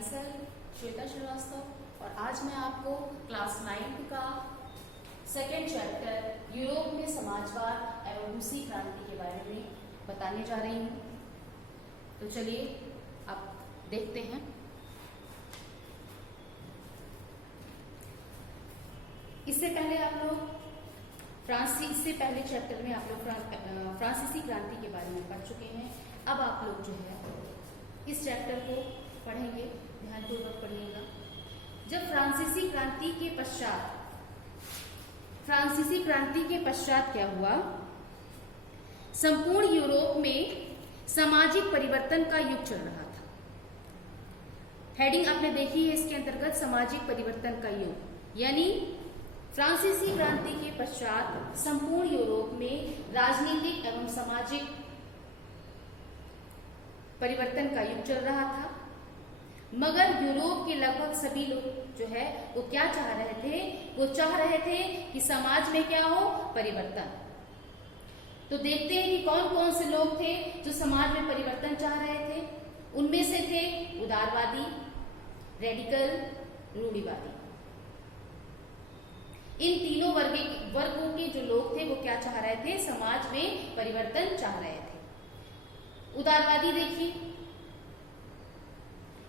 My self Shweta Srivastava और आज मैं आपको क्लास 9 का सेकेंड चैप्टर यूरोप में समाजवाद एवं रूसी क्रांति के बारे में बताने जा रही हूँ। तो चलिए आप देखते हैं। इससे पहले आप लोग इससे पहले चैप्टर में आप लोग फ्रांसीसी क्रांति के बारे में पढ़ चुके हैं। अब आप लोग जो है इस चैप्टर को पढ़ेंगे, ध्यानपूर्वक पढ़िएगा। जब फ्रांसीसी क्रांति के पश्चात क्या हुआ? संपूर्ण यूरोप में सामाजिक परिवर्तन का युग चल रहा था। हेडिंग आपने देखी है इसके अंतर्गत, सामाजिक परिवर्तन का युग। यानी फ्रांसीसी क्रांति के पश्चात संपूर्ण यूरोप में राजनीतिक एवं सामाजिक परिवर्तन का युग चल रहा था। मगर यूरोप के लगभग सभी लोग जो है वो क्या चाह रहे थे? वो चाह रहे थे कि समाज में क्या हो? परिवर्तन। तो देखते हैं कि कौन कौन से लोग थे जो समाज में परिवर्तन चाह रहे थे। उनमें से थे उदारवादी, रेडिकल, रूढ़िवादी। इन तीनों वर्गों के जो लोग थे वो क्या चाह रहे थे? समाज में परिवर्तन चाह रहे थे। उदारवादी देखिए,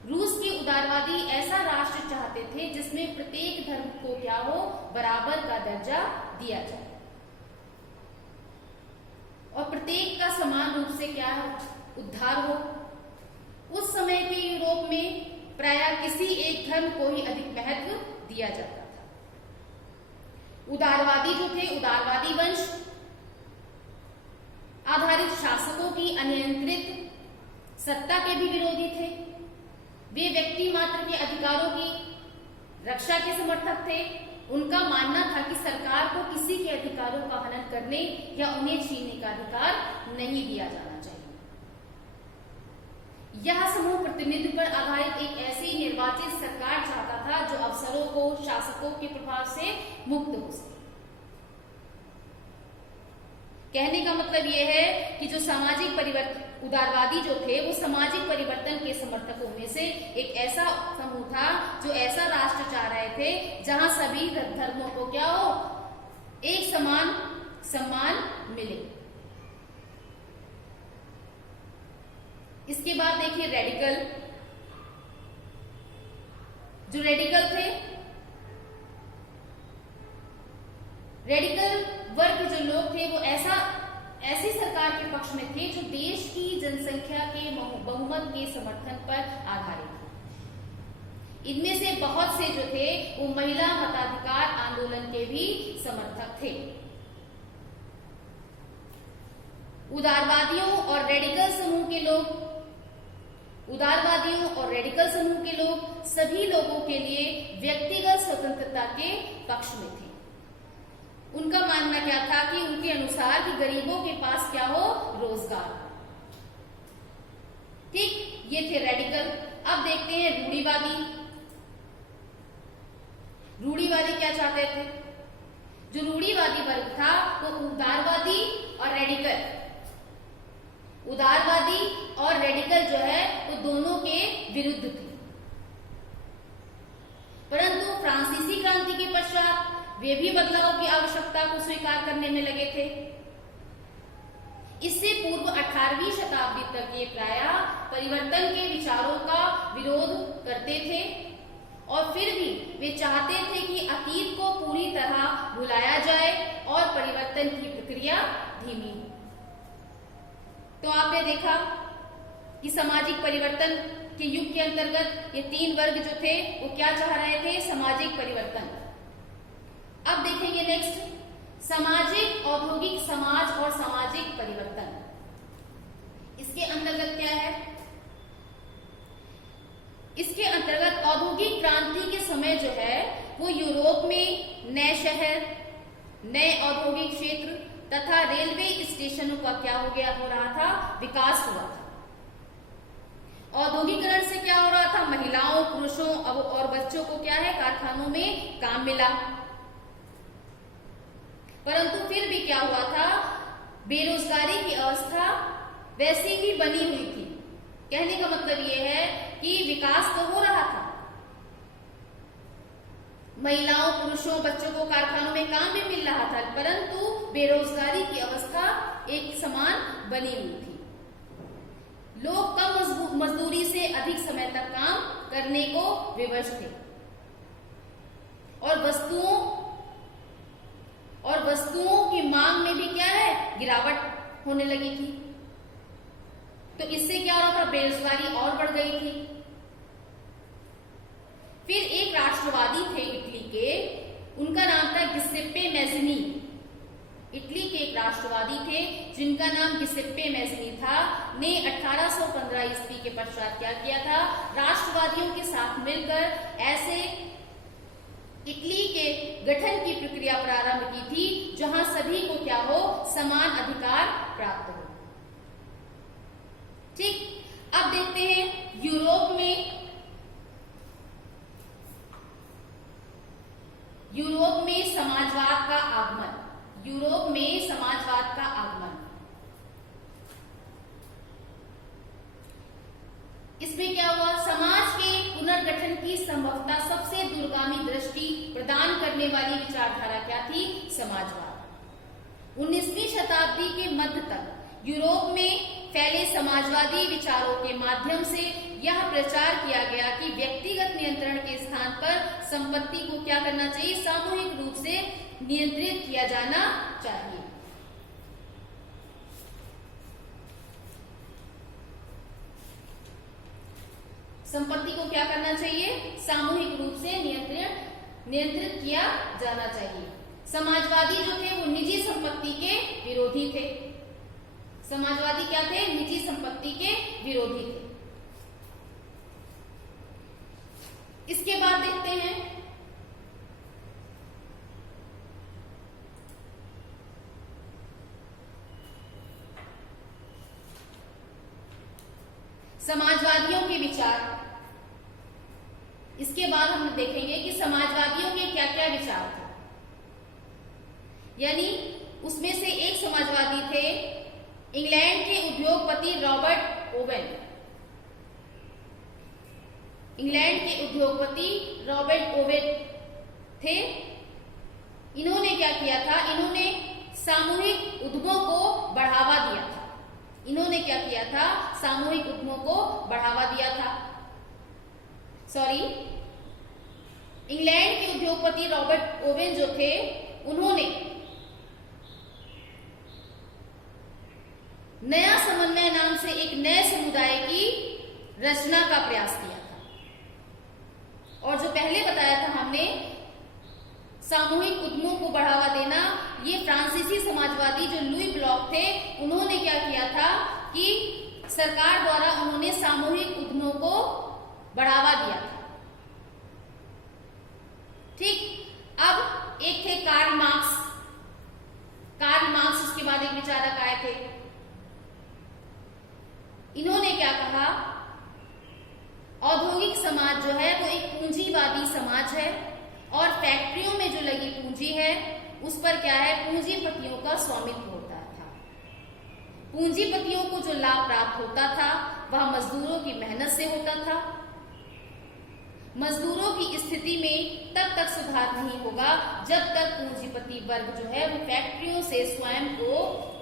रूस के उदारवादी ऐसा राष्ट्र चाहते थे जिसमें प्रत्येक धर्म को क्या हो? बराबर का दर्जा दिया जाए और प्रत्येक का समान रूप से क्या है? उद्धार हो। उस समय के यूरोप में प्रायः किसी एक धर्म को ही अधिक महत्व दिया जाता था। उदारवादी जो थे, उदारवादी वंश आधारित शासकों की अनियंत्रित सत्ता के भी विरोधी थे। वे व्यक्ति मात्र के अधिकारों की रक्षा के समर्थक थे। उनका मानना था कि सरकार को किसी के अधिकारों का हनन करने या उन्हें छीनने का अधिकार नहीं दिया जाना चाहिए। यह समूह प्रतिनिधित्व पर आधारित एक ऐसी निर्वाचित सरकार चाहता था जो अफसरों को, शासकों के प्रभाव से मुक्त हो सके। कहने का मतलब यह है कि जो सामाजिक परिवर्तन, उदारवादी जो थे वो सामाजिक परिवर्तन के समर्थकों में से एक ऐसा समूह था जो ऐसा राष्ट्र चाह रहे थे जहां सभी धर्मों को क्या हो? एक समान सम्मान मिले। इसके बाद देखिए रेडिकल। जो रेडिकल थे, रेडिकल वर्ग जो लोग थे वो ऐसी सरकार के पक्ष में थे जो देश की जनसंख्या के बहुमत के समर्थन पर आधारित थे। इनमें से बहुत से जो थे वो महिला मताधिकार आंदोलन के भी समर्थक थे। उदारवादियों और रेडिकल समूह के लोग सभी लोगों के लिए व्यक्तिगत स्वतंत्रता के पक्ष में थे। उनका मानना क्या था कि उनके अनुसार कि गरीबों के पास क्या हो? रोजगार। ठीक, ये थे रेडिकल। अब देखते हैं रूढ़िवादी। रूढ़िवादी क्या चाहते थे? जो रूढ़िवादी वर्ग था वो उदारवादी और रेडिकल जो है वो दोनों के विरुद्ध थे। परंतु फ्रांसीसी क्रांति के पश्चात वे भी बदलाव की आवश्यकता को स्वीकार करने में लगे थे। इससे पूर्व 18वीं शताब्दी तक ये प्रायः परिवर्तन के विचारों का विरोध करते थे और फिर भी वे चाहते थे कि अतीत को पूरी तरह भुलाया जाए और परिवर्तन की प्रक्रिया धीमी हो। तो आपने देखा कि सामाजिक परिवर्तन के युग के अंतर्गत ये तीन वर्ग जो थे वो क्या चाह रहे थे? सामाजिक परिवर्तन। अब देखेंगे नेक्स्ट, सामाजिक औद्योगिक समाज और सामाजिक परिवर्तन। इसके अंतर्गत क्या है? इसके अंतर्गत औद्योगिक क्रांति के समय जो है वो यूरोप में नए शहर, नए औद्योगिक क्षेत्र तथा रेलवे स्टेशनों का क्या हो रहा था? विकास हुआ था। औद्योगिकरण से क्या हो रहा था? महिलाओं, पुरुषों और बच्चों को क्या है? कारखानों में काम मिला। परंतु फिर भी क्या हुआ था? बेरोजगारी की अवस्था वैसी ही बनी हुई थी। कहने का मतलब ये है कि विकास तो हो रहा महिलाओं, पुरुषों, बच्चों को कारखानों में काम भी मिल रहा था, परंतु बेरोजगारी की अवस्था एक समान बनी हुई थी। लोग कम मजदूरी से अधिक समय तक काम करने को विवश थे और वस्तुओं की मांग में भी क्या है, गिरावट होने लगी थी। तो इससे क्या हो रहा था, बेरोजगारी और बढ़ गई थी। फिर एक राष्ट्रवादी थे इटली के, उनका नाम था गिसेप्पे मैज़िनी। इटली के एक राष्ट्रवादी थे जिनका नाम गिसेप्पे मैज़िनी था, ने 1815 ईस्वी के पश्चात क्या किया था, राष्ट्रवादियों के साथ मिलकर ऐसे इटली के गठन की प्रक्रिया प्रारंभ की थी जहां सभी को क्या हो, समान अधिकार प्राप्त हो। ठीक, अब देखते हैं यूरोप में समाजवाद का आगमन। यूरोप में समाजवाद का आगमन, इसमें क्या हुआ, समाज के पुनर्गठन की संभवतः सबसे दूरगामी दृष्टि प्रदान करने वाली विचारधारा क्या थी, समाजवाद। 19वीं शताब्दी के मध्य तक यूरोप में फैले समाजवादी विचारों के माध्यम से यह प्रचार किया गया कि व्यक्तिगत नियंत्रण के स्थान पर संपत्ति को क्या करना चाहिए, सामूहिक रूप से नियंत्रित किया जाना चाहिए। संपत्ति को क्या करना चाहिए, सामूहिक रूप से नियंत्रित किया जाना चाहिए। समाजवादी जो थे वो निजी संपत्ति के विरोधी थे। समाजवादी क्या थे, निजी संपत्ति के विरोधी थे। इसके बाद देखते हैं समाजवादियों के विचार। इसके बाद हम देखेंगे कि समाजवादियों के क्या क्या विचार थे। यानी उसमें से एक समाजवादी थे इंग्लैंड के उद्योगपति रॉबर्ट ओवेन। इंग्लैंड के उद्योगपति रॉबर्ट ओवेन थे। इन्होंने क्या किया था, इन्होंने सामूहिक उद्यमों को बढ़ावा दिया था। इन्होंने क्या किया था, सामूहिक उद्यमों को बढ़ावा दिया था। इंग्लैंड के उद्योगपति रॉबर्ट ओवेन जो थे, उन्होंने नया समन्वय नाम से एक नए समुदाय की रचना का प्रयास किया था। और जो पहले बताया था हमने, सामूहिक उद्यमों को बढ़ावा देना, ये फ्रांसीसी समाजवादी जो लुई ब्लॉक थे, उन्होंने क्या किया था कि सरकार द्वारा उन्होंने सामूहिक उद्यमों को बढ़ावा दिया था। ठीक, अब एक थे कार्ल मार्क्स। उसके बाद एक विचारक आए थे। इन्होंने क्या कहा, औद्योगिक समाज जो है वो एक पूंजीवादी समाज है और फैक्ट्रियों में जो लगी पूंजी है उस पर क्या है, पूंजीपतियों का स्वामित्व होता था। पूंजीपतियों को जो लाभ प्राप्त होता था वह मजदूरों की मेहनत से होता था। मजदूरों की स्थिति में तब तक सुधार नहीं होगा जब तक पूंजीपति वर्ग जो है वो फैक्ट्रियों से स्वयं को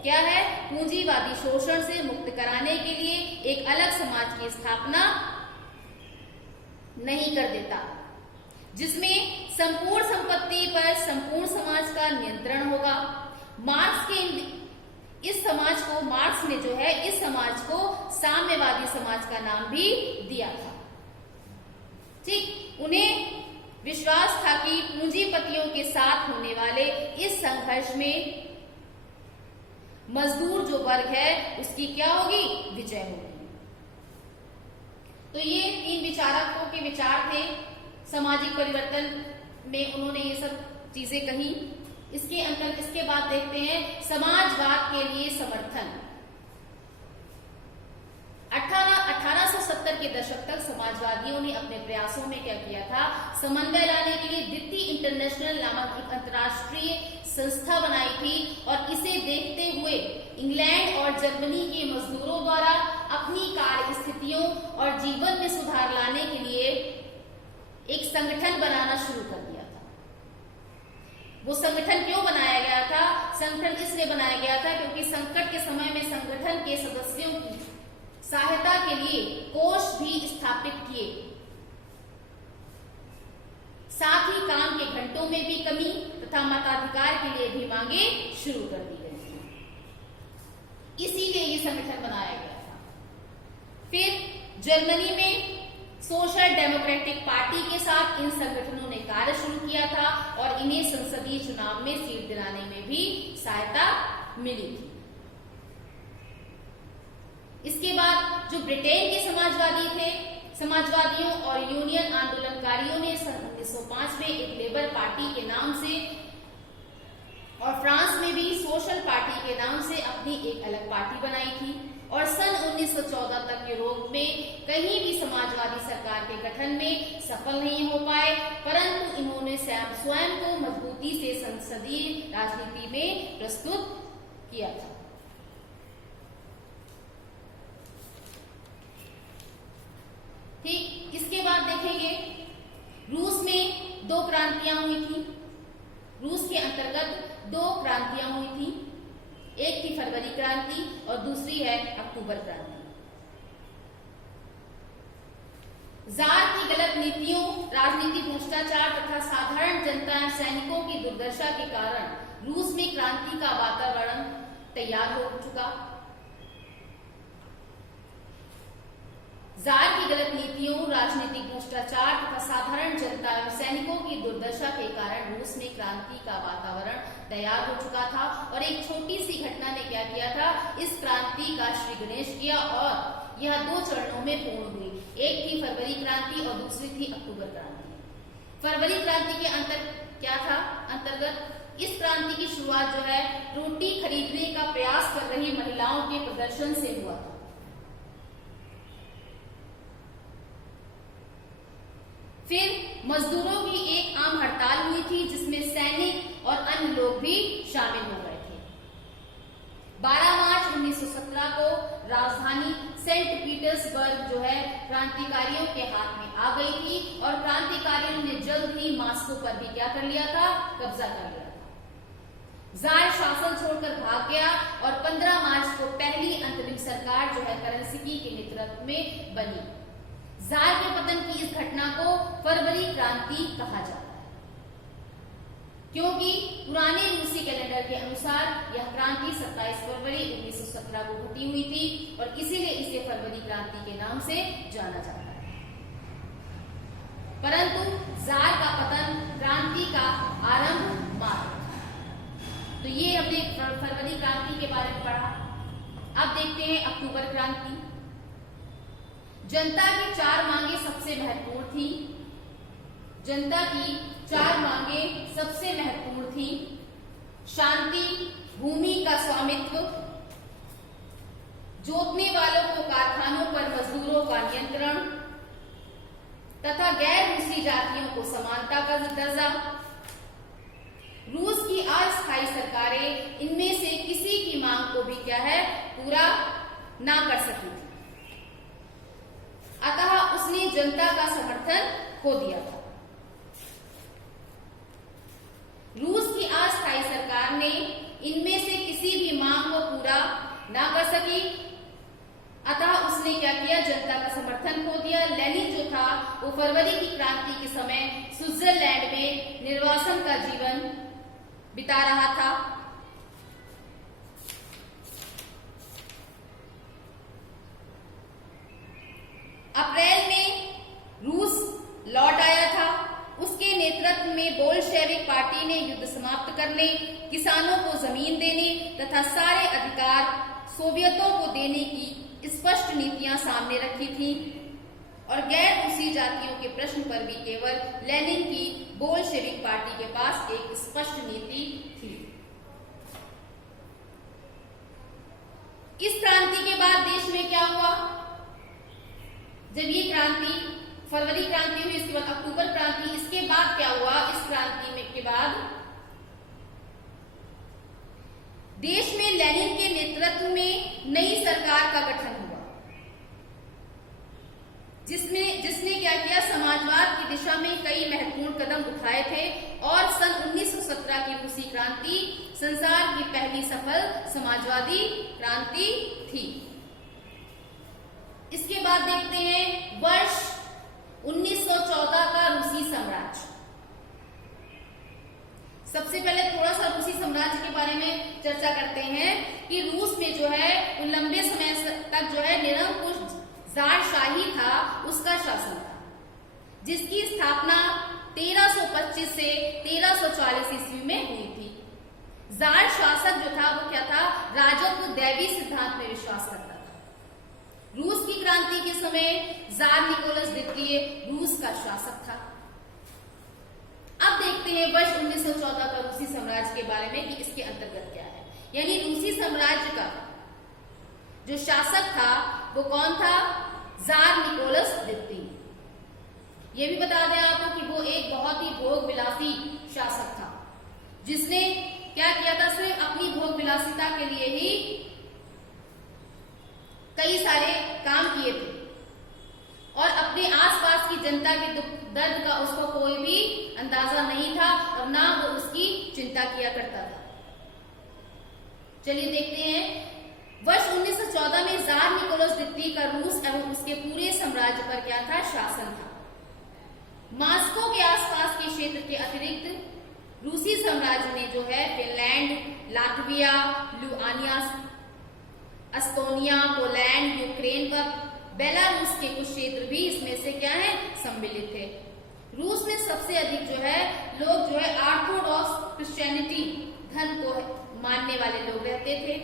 क्या है, पूंजीवादी शोषण से मुक्त कराने के लिए एक अलग समाज की स्थापना नहीं कर देता, जिसमें संपूर्ण संपत्ति पर संपूर्ण समाज का नियंत्रण होगा। मार्क्स ने जो है इस समाज को साम्यवादी समाज का नाम भी दिया था। ठीक, उन्हें विश्वास था कि पूंजीपतियों के साथ होने वाले इस संघर्ष में मजदूर जो वर्ग है उसकी क्या होगी, विजय होगी। तो ये तीन विचारकों के विचार थे। सामाजिक परिवर्तन में उन्होंने ये सब चीजें कही। इसके बाद देखते हैं समाजवाद के लिए समर्थन। 1870 के दशक तक समाजवादियों ने अपने प्रयासों में क्या किया था, समन्वय लाने के लिए द्वितीय इंटरनेशनल नामक एक अंतर्राष्ट्रीय संस्था बनाई थी और इसे देखते हुए इंग्लैंड और जर्मनी के मजदूरों द्वारा अपनी कार्य स्थितियों और जीवन में सुधार लाने के लिए एक संगठन बनाना शुरू कर दिया था। वो संगठन क्यों बनाया गया था? संगठन इसलिए बनाया गया था क्योंकि संकट के समय में संगठन के सदस्यों की सहायता के लिए कोष भी स्थापित किए, साथ ही काम के घंटों में भी कमी तथा मताधिकार के लिए भी मांगे शुरू कर दी गई थी। इसीलिए ये संगठन बनाया गया था। फिर जर्मनी में सोशल डेमोक्रेटिक पार्टी के साथ इन संगठनों ने कार्य शुरू किया था और इन्हें संसदीय चुनाव में सीट दिलाने में भी सहायता मिली थी। इसके बाद जो ब्रिटेन के समाजवादी थे, समाजवादियों और यूनियन आंदोलनकारियों ने सन 1905 में एक लेबर पार्टी के नाम से और फ्रांस में भी सोशल पार्टी के नाम से अपनी एक अलग पार्टी बनाई थी और सन 1914 तक यूरोप में कहीं भी समाजवादी सरकार के गठन में सफल नहीं हो पाए, परंतु इन्होंने स्वयं को मजबूती से संसदीय राजनीति में प्रस्तुत किया था। ठीक, इसके बाद देखेंगे रूस में 2 क्रांतियां हुई थी। रूस के अंतर्गत 2 क्रांतियां हुई थी, एक थी फरवरी क्रांति और दूसरी है अक्टूबर क्रांति। जार की गलत नीतियों, राजनीतिक भ्रष्टाचार तथा साधारण जनता एवं सैनिकों की दुर्दशा के कारण रूस में क्रांति का वातावरण तैयार हो चुका। जार की गलत नीतियों, राजनीतिक भ्रष्टाचार तथा साधारण जनता एवं सैनिकों की दुर्दशा के कारण रूस में क्रांति का वातावरण तैयार हो चुका था और एक छोटी सी घटना ने क्या किया था, इस क्रांति का श्री गणेश किया और यह 2 चरणों में पूर्ण हुई। एक थी फरवरी क्रांति और दूसरी थी अक्टूबर क्रांति। फरवरी क्रांति के अंतर्गत इस क्रांति की शुरुआत जो है रोटी खरीदने का प्रयास कर रही महिलाओं के प्रदर्शन से हुआ था। फिर मजदूरों की एक आम हड़ताल हुई थी जिसमें सैनिक और अन्य लोग भी शामिल हो गए थे। 12 मार्च 1917 को राजधानी सेंट पीटर्सबर्ग जो है क्रांतिकारियों के हाथ में आ गई थी और क्रांतिकारियों ने जल्द ही मास्को पर भी क्या कर लिया था, कब्जा कर लिया था। जार शासन छोड़कर भाग गया और 15 मार्च को पहली अंतरिम सरकार जो है करंस्की के नेतृत्व में बनी। जार के पतन की इस घटना को फरवरी क्रांति कहा जाता है क्योंकि पुराने रूसी कैलेंडर के अनुसार यह क्रांति 27 फरवरी 1917 को घटी हुई थी और इसीलिए इसे फरवरी क्रांति के नाम से जाना जाता है। परंतु जार का पतन क्रांति का आरंभ मात्र था। तो ये हमने फरवरी क्रांति के बारे में पढ़ा। अब देखते हैं अक्टूबर क्रांति। जनता की 4 मांगे सबसे महत्वपूर्ण थी। जनता की 4 मांगे सबसे महत्वपूर्ण थी। शांति, भूमि का स्वामित्व, जोतने वालों को कारखानों पर मजदूरों का नियंत्रण तथा गैर रूसी जातियों को समानता का दर्जा। रूस की अस्थायी सरकारें इनमें से किसी की मांग को भी क्या है, पूरा ना कर सकी थी, अतः उसने जनता का समर्थन खो दिया था। रूस की अस्थायी सरकार ने इनमें से किसी भी मांग को पूरा ना कर सकी, अतः उसने क्या किया, जनता का समर्थन खो दिया। लेनिन जो था वो फरवरी की क्रांति के समय स्विट्जरलैंड में निर्वासन का जीवन बिता रहा था। अप्रैल में रूस लौट आया था। उसके नेतृत्व में बोल्शेविक पार्टी ने युद्ध समाप्त करने, किसानों को जमीन देने तथा सारे अधिकार सोवियतों को देने की स्पष्ट नीतियां सामने रखी थी और गैर रूसी जातियों के प्रश्न पर भी केवल लेनिन की बोल्शेविक पार्टी के पास एक स्पष्ट नीति थी। इस क्रांति के बाद देश में क्या हुआ, जब ये क्रांति फरवरी क्रांति हुई, इसके बाद अक्टूबर क्रांति, इसके बाद क्या हुआ, इस क्रांति में के बाद देश में लेनिन के नेतृत्व में नई सरकार का गठन हुआ जिसने क्या किया, समाजवाद की दिशा में कई महत्वपूर्ण कदम उठाए थे और सन 1917 की रूसी क्रांति संसार की पहली सफल समाजवादी क्रांति थी। इसके बाद देखते हैं वर्ष 1914 का रूसी साम्राज्य। सबसे पहले थोड़ा सा रूसी साम्राज्य के बारे में चर्चा करते हैं कि रूस में जो है लंबे समय तक जो है निरंकुश ज़ारशाही था, उसका शासन था, जिसकी स्थापना 1325 से 1340 ईस्वी में हुई थी। जार शासक जो था वो क्या था, राजत्व दैवी सिद्धांत में विश्वास करता था। रूस की क्रांति के समय जार निकोलस द्वितीय रूस का शासक था। अब देखते हैं वर्ष 1914 का रूसी साम्राज्य के बारे में कि इसके अंतर्गत क्या है। यानी रूसी साम्राज्य का जो शासक था वो कौन था, जार निकोलस द्वितीय। ये भी बता दें आपको कि वो एक बहुत ही भोग विलासी शासक था, जिसने क्या किया था, सिर्फ अपनी भोग विलासिता के लिए ही कई सारे काम किए थे और अपने आसपास की जनता के दुख दर्द का उसको कोई भी अंदाजा नहीं था और ना वो उसकी चिंता किया करता था। चलिए देखते हैं वर्ष 1914 में जार निकोलस द्वितीय का रूस एवं उसके पूरे साम्राज्य पर क्या था, शासन था। मॉस्को के आसपास के क्षेत्र के अतिरिक्त रूसी साम्राज्य ने जो है Finland, Latvia, Lithuania, Estonia, Poland, Ukraine व बेलारूस के कुछ क्षेत्र भी इसमें से क्या है, सम्मिलित थे। रूस में सबसे अधिक जो है लोग जो है ऑर्थोडॉक्स क्रिश्चियनिटी धर्म को मानने वाले लोग रहते थे।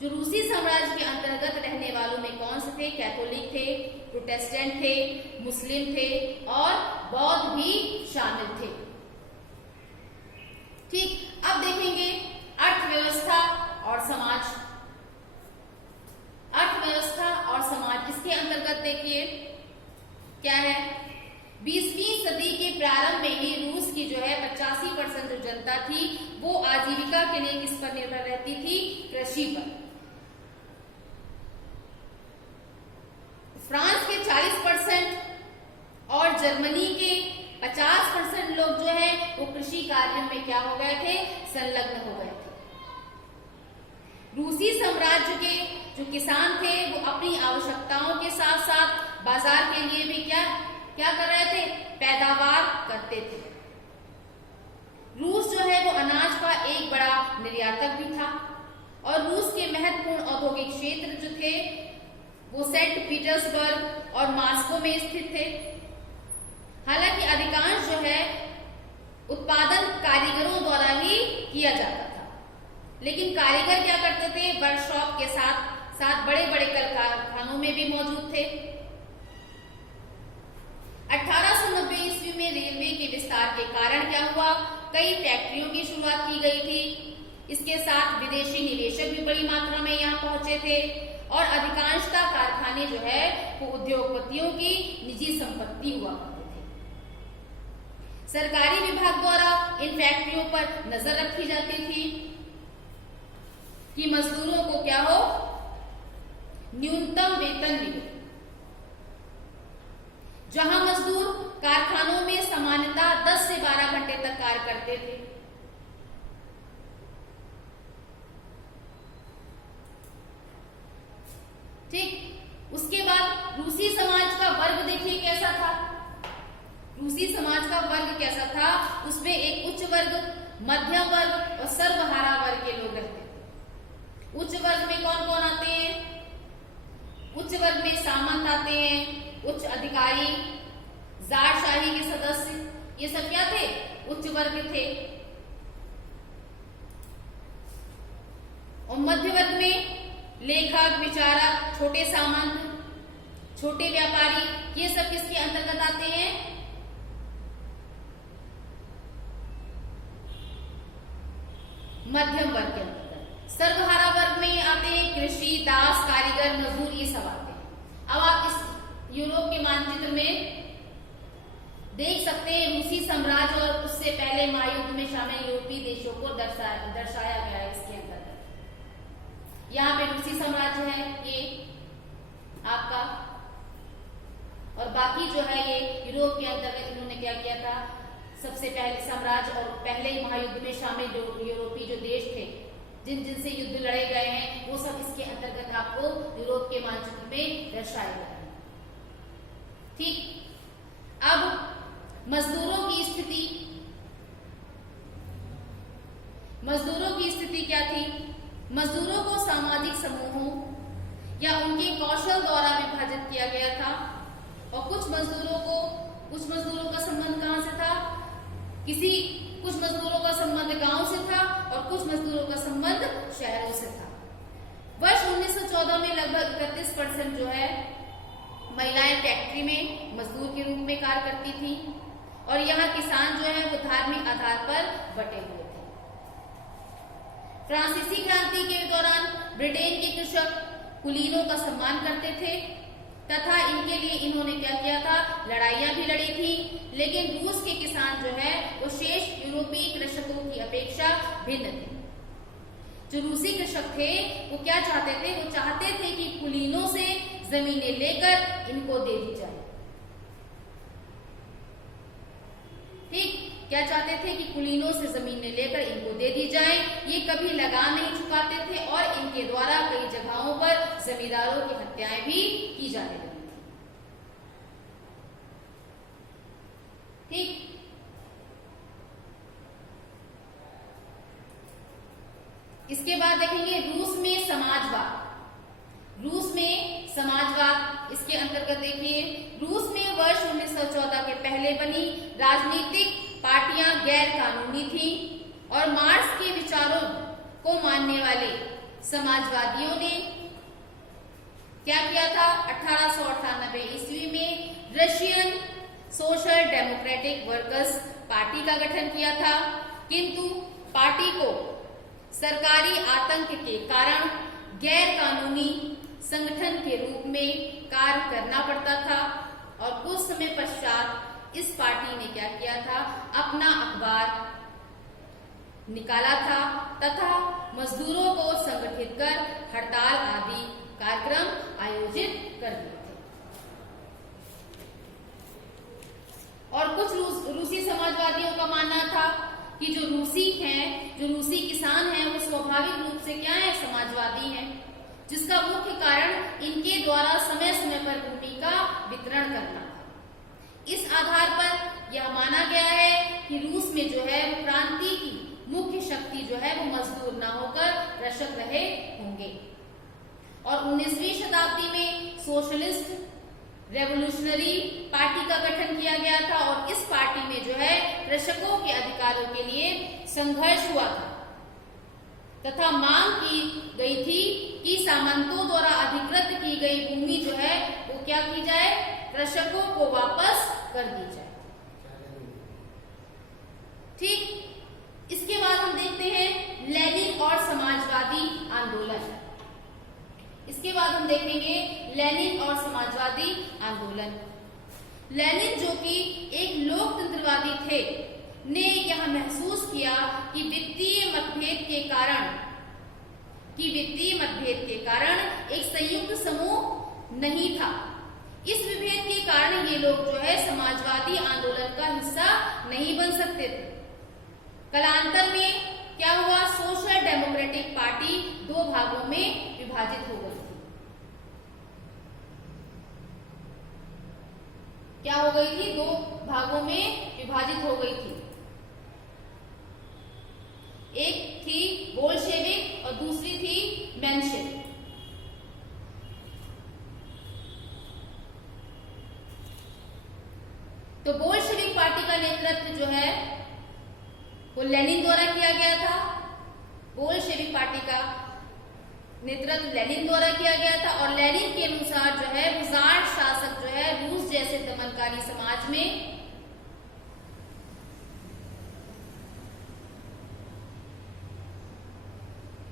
जो रूसी साम्राज्य के अंतर्गत रहने वालों में कौन से थे, कैथोलिक थे, प्रोटेस्टेंट थे, मुस्लिम थे और बौद्ध भी शामिल थे। ठीक, अब देखेंगे अर्थव्यवस्था और समाज। अर्थव्यवस्था और समाज, इसके अंतर्गत देखिए क्या है, 20वीं सदी के प्रारंभ में ही रूस की जो है 85% जो जनता थी वो आजीविका के लिए किस पर निर्भर रहती थी, कृषि पर। फ्रांस के 40% और जर्मनी के 50% लोग जो है वो कृषि कार्यों में क्या हो गए थे, संलग्न हो गए थे। रूसी साम्राज्य के जो किसान थे वो अपनी आवश्यकताओं के साथ साथ बाजार के लिए भी क्या कर रहे थे, पैदावार करते थे। रूस जो है वो अनाज का एक बड़ा निर्यातक भी था और रूस के महत्वपूर्ण औद्योगिक क्षेत्र जो थे वो सेंट पीटर्सबर्ग और मॉस्को में स्थित थे। हालांकि अधिकांश जो है उत्पादन कारीगरों द्वारा ही किया जाता था, लेकिन कारीगर क्या करते थे, वर्कशॉप के साथ साथ बड़े बड़े कल कारखानों में भी मौजूद थे। 1890 ईस्वी में रेलवे के विस्तार के कारण क्या हुआ, कई फैक्ट्रियों की शुरुआत की गई थी। इसके साथ विदेशी निवेशक भी बड़ी मात्रा में यहाँ पहुंचे थे और अधिकांशतः कारखाने जो है वो उद्योगपतियों की निजी संपत्ति हुआ करते थे। सरकारी विभाग द्वारा इन फैक्ट्रियों पर नजर रखी जाती थी कि मजदूरों को क्या हो, न्यूनतम वेतन मिले। जहां मजदूर कारखानों में सामान्यतः 10 से 12 घंटे तक कार्य करते थे। ठीक, उसके बाद रूसी समाज का वर्ग देखिए कैसा था। रूसी समाज का वर्ग कैसा था, उसमें एक उच्च वर्ग, मध्यम वर्ग और सर्वहारा वर्ग के लोग रहते थे। उच्च वर्ग में कौन कौन आते हैं, उच्च वर्ग में सामंत आते हैं, उच्च अधिकारी, ज़ारशाही के सदस्य, ये सब क्या थे, उच्च वर्ग थे। और मध्य वर्ग में लेखक, विचारक, छोटे सामंत, छोटे व्यापारी, ये सब किसके अंतर्गत आते हैं, मध्यम वर्ग के अंतर्गत। सर्वहारा वर्ग में आते हैं कृषि, दास, कारीगर, मजदूर, ये सब आते हैं। अब आप इस यूरोप के मानचित्र में देख सकते हैं रूसी साम्राज्य और उससे पहले महायुद्ध में शामिल यूरोपीय देशों को दर्शाया गया है इसके अंतर्गत। यहाँ पे रूसी साम्राज्य है ये आपका, और बाकी जो है ये यूरोप के अंतर्गत इन्होंने क्या किया था, सबसे पहले साम्राज्य और पहले महायुद्ध में शामिल जो यूरोपीय जो देश थे, जिन जिनसे युद्ध लड़े गए हैं, वो सब इसके अंतर्गत आपको यूरोप के मानचित्र में दर्शाए गए हैं। ठीक, अब मजदूरों की स्थिति, मजदूरों की स्थिति क्या थी? मजदूरों को सामाजिक समूहों या उनके कौशल द्वारा विभाजित किया गया था और कुछ मजदूरों का संबंध कहां से था? कुछ मजदूरों का संबंध गांव से था और कुछ मजदूरों का संबंध शहरों से था। वर्ष 1914 में लगभग 31% जो है महिलाएं फैक्ट्री में मजदूर के रूप में कार्य करती थी और यहाँ किसान जो है वो धार्मिक आधार पर बटे हुए थे। फ्रांसीसी क्रांति के दौरान ब्रिटेन के कृषक कुलीनों का सम्मान करते थे तथा इनके लिए इन्होंने क्या किया था? लड़ाइयां भी लड़ी थी, लेकिन रूस के किसान जो है वो शेष यूरोपीय कृषकों की अपेक्षा भिन्न थे। जो रूसी कृषक थे वो क्या चाहते थे? वो चाहते थे कि कुलीनों से जमीनें लेकर इनको दे दी जाए। ठीक, क्या चाहते थे कि कुलीनों से जमीनें लेकर इनको दे दी जाए। ये कभी लगान नहीं चुकाते थे और इनके द्वारा कई जगहों पर जमींदारों की हत्याएं भी की जाने लगी थी। ठीक, इसके बाद देखेंगे रूस में समाजवाद। रूस में समाजवाद, इसके अंतर्गत देखिए रूस में वर्ष 1914 के पहले बनी राजनीतिक पार्टियां गैर कानूनी थी और मार्क्स के विचारों को मानने वाले समाजवादियों ने क्या किया था? 1898 ईस्वी में Russian social democratic workers party का गठन किया था, किंतु पार्टी को सरकारी आतंक के कारण गैर कानूनी संगठन के रूप में कार्य करना पड़ता था और कुछ समय पश्चात इस पार्टी ने क्या किया था? अपना अखबार निकाला था तथा मजदूरों को संगठित कर हड़ताल आदि कार्यक्रम आयोजित कर दिए थे। और कुछ रूसी समाजवादियों का मानना था कि जो रूसी किसान हैं वो स्वाभाविक रूप से क्या है? समाजवादी हैं, जिसका मुख्य कारण इनके द्वारा समय समय पर भूमि का वितरण करना था। इस आधार पर यह माना गया है कि रूस में जो है वो क्रांति की मुख्य शक्ति जो है वो मजदूर ना होकर कृषक रहे होंगे। और 19वीं शताब्दी में सोशलिस्ट रेवोल्यूशनरी पार्टी का गठन किया गया था और इस पार्टी में जो है कृषकों के अधिकारों के लिए संघर्ष हुआ था तथा मांग की गई थी कि सामंतों द्वारा अधिकृत की गई भूमि जो है वो क्या की जाए? कृषकों को वापस कर दी जाए। ठीक, इसके बाद हम देखते हैं लेनिन और समाजवादी आंदोलन। इसके बाद हम देखेंगे लेनिन और समाजवादी आंदोलन। लेनिन जो कि एक लोकतंत्रवादी थे ने यह महसूस किया कि वित्तीय मतभेद के कारण एक संयुक्त समूह नहीं था। इस विभेद के कारण ये लोग जो है समाजवादी आंदोलन का हिस्सा नहीं बन सकते थे। कालांतर में क्या हुआ? सोशल डेमोक्रेटिक पार्टी दो भागों में विभाजित हो गई थी। क्या हो गई थी? दो भागों में विभाजित हो गई थी। एक थी बोल्शेविक और दूसरी थी मेंशेविक। तो बोल्शेविक पार्टी का नेतृत्व जो है वो लेनिन द्वारा किया गया था। बोल्शेविक पार्टी का नेतृत्व लेनिन द्वारा किया गया था और लेनिन के अनुसार जो है जार शासक जो है रूस जैसे दमनकारी समाज में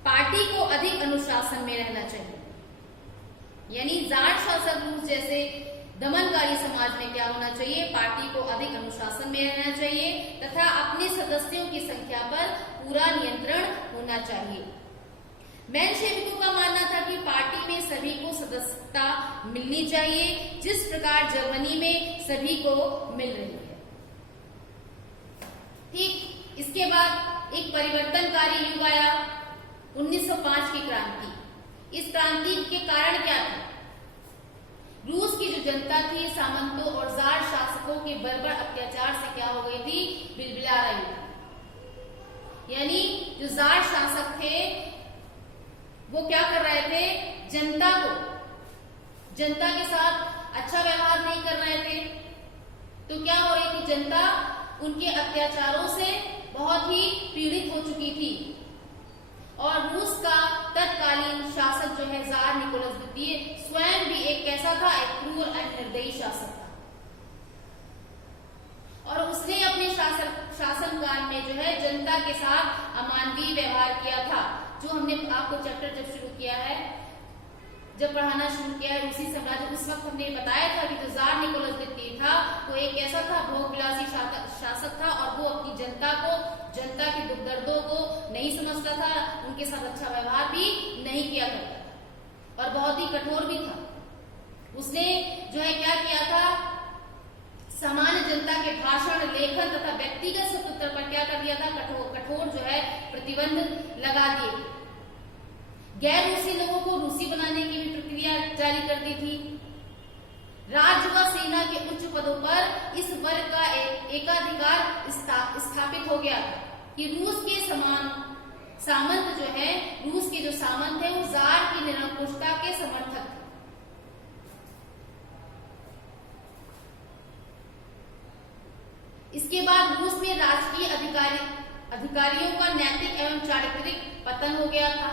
पार्टी को अधिक अनुशासन में रहना चाहिए। यानी जार शासक रूस जैसे दमनकारी समाज में क्या होना चाहिए? पार्टी को अधिक अनुशासन में रहना चाहिए तथा अपने सदस्यों की संख्या पर पूरा नियंत्रण होना चाहिए। मेंशेविकों का मानना था कि पार्टी में सभी को सदस्यता मिलनी चाहिए जिस प्रकार जर्मनी में सभी को मिल रही है। ठीक, इसके बाद एक परिवर्तनकारी युग आया, 1905 की क्रांति। इस क्रांति के कारण क्या थे? रूस की जो जनता थी सामंतों और जार शासकों के बर्बर अत्याचार से क्या हो गई थी? बिलबिला रही थी। यानी जो जार शासक थे वो क्या कर रहे थे? जनता के साथ अच्छा व्यवहार नहीं कर रहे थे। तो क्या हो रही थी? जनता उनके अत्याचारों से बहुत ही पीड़ित हो चुकी थी और रूस का तत्कालीन शासक जो है जार निकोलस द्वितीय स्वयं भी एक कैसा था? एक क्रूर और निर्दयी शासक था और उसने अपने शासनकाल में जो है जनता के साथ अमानवीय व्यवहार किया था। जो हमने आपको चैप्टर जब शुरू किया है, जब पढ़ाना शुरू किया है रूसी साम्राज्य, उस वक्त हमने बताया था कि जो जार निकोलस द्वितीय था वो एक ऐसा था भोगविलासी शासक था और वो अपनी जनता के दुख दर्दों को नहीं समझता था, उनके साथ अच्छा व्यवहार भी नहीं किया करता था और बहुत ही कठोर भी था। उसने जो है क्या किया था? सामान्य जनता के भाषण, लेखन तथा व्यक्तिगत स्वतंत्रता पर क्या कर दिया था? कठोर जो है प्रतिबंध लगा दिए। गैर रूसी लोगों को रूसी बनाने की भी प्रक्रिया जारी कर दी थी। राज्य व सेना के उच्च पदों पर इस वर्ग का एकाधिकार स्थापित हो गया था कि रूस के सामंत जो है, रूस के जो सामंत है वो जार की निरंकुशता के समर्थक थे। इसके बाद रूस में राजकीय अधिकारियों का नैतिक एवं चारित्रिक पतन हो गया था।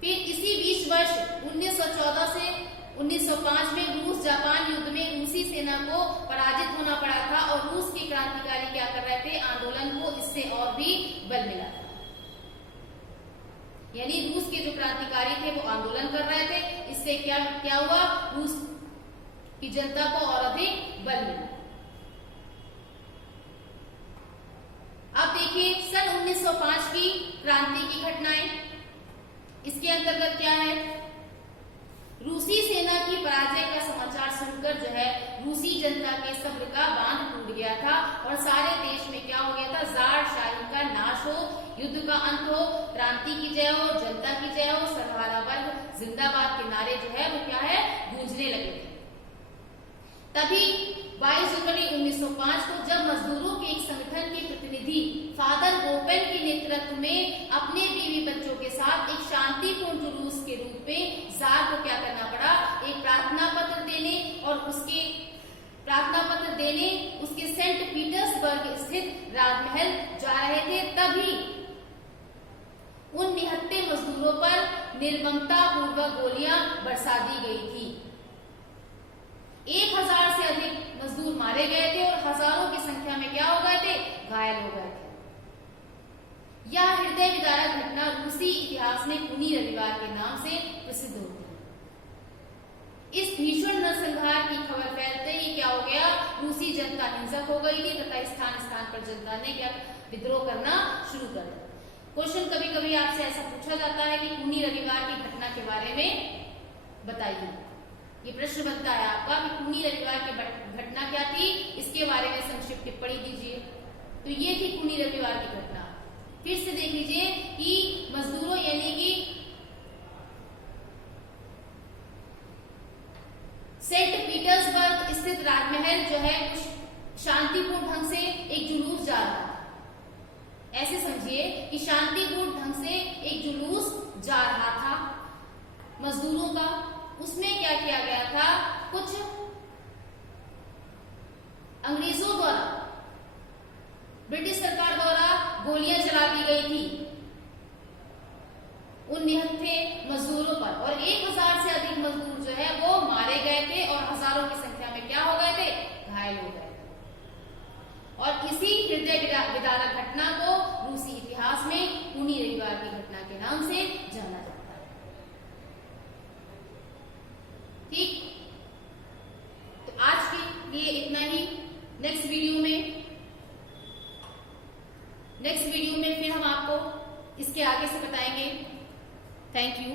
फिर इसी बीच वर्ष 1914 से 1905 में रूस जापान युद्ध में रूसी सेना को पराजित होना पड़ा था और रूस के क्रांतिकारी क्या कर रहे थे? आंदोलन को इससे और भी बल मिला था। यानी रूस के जो क्रांतिकारी थे वो आंदोलन कर रहे थे, इससे क्या हुआ? रूस की जनता को और अधिक बल मिला। अब देखिए सन 1905 की क्रांति की घटनाएं। इसके अंतर्गत क्या है? रूसी सेना की पराजय का समाचार सुनकर जो है रूसी जनता के सब्र का बांध टूट गया था और सारे देश में क्या हो गया था? जार शाही का नाश हो, युद्ध का अंत हो, क्रांति की जय हो, जनता की जय हो, सर्वहारा वर्ग जिंदाबाद के नारे जो है वो क्या है? गूंजने लगे थे। तभी 22 जनवरी 1905 को जब मजदूरों के एक संगठन के प्रतिनिधि फादर गोपेन के नेतृत्व में अपने बीवी बच्चों के साथ एक शांतिपूर्ण जुलूस के रूप में जार को क्या करना पड़ा? एक प्रार्थना पत्र देने उसके सेंट पीटर्सबर्ग स्थित राजमहल जा रहे थे। तभी उन निहत्थे मजदूरों पर निर्ममता पूर्वक गोलियां बरसा दी गई थी। 1000 से अधिक मजदूर मारे गए थे और हजारों की संख्या में क्या हो गए थे? घायल हो गए थे। यह हृदय विदारक घटना रूसी इतिहास में खूनी रविवार के नाम से प्रसिद्ध होती है। इस भीषण नरसंहार की खबर फैलते ही क्या हो गया? रूसी जनता हिंसक हो गई थी तथा स्थान स्थान पर जनता ने क्या विद्रोह करना शुरू कर दिया। क्वेश्चन कभी कभी आपसे ऐसा पूछा जाता है कि खूनी रविवार की घटना के बारे में बताइए। ये प्रश्न बनता है आपका कि खूनी रविवार की घटना क्या थी, इसके बारे में संक्षिप्त टिप्पणी दीजिए। तो ये थी खूनी रविवार की घटना। फिर से देख लीजिए कि मजदूरों यानी कि सेंट पीटर्सबर्ग स्थित राजमहल जो है शांतिपूर्ण ढंग से एक जुलूस जा रहा था। ऐसे समझिए कि शांतिपूर्ण ढंग से एक जुलूस जा रहा था मजदूरों का। उसमें क्या किया गया था? कुछ अंग्रेजों द्वारा, ब्रिटिश सरकार द्वारा गोलियां चला दी गई थी उन निहत्थे मजदूरों पर और 1000 से अधिक मजदूर जो है वो मारे गए थे और हजारों की संख्या में क्या हो गए थे? घायल हो गए थे। और इसी हृदय विदारक घटना को रूसी इतिहास में खूनी रविवार की घटना के नाम से जाना जाता है। ठीक, तो आज के लिए इतना ही। नेक्स्ट वीडियो में फिर हम आपको इसके आगे से बताएंगे। Thank you.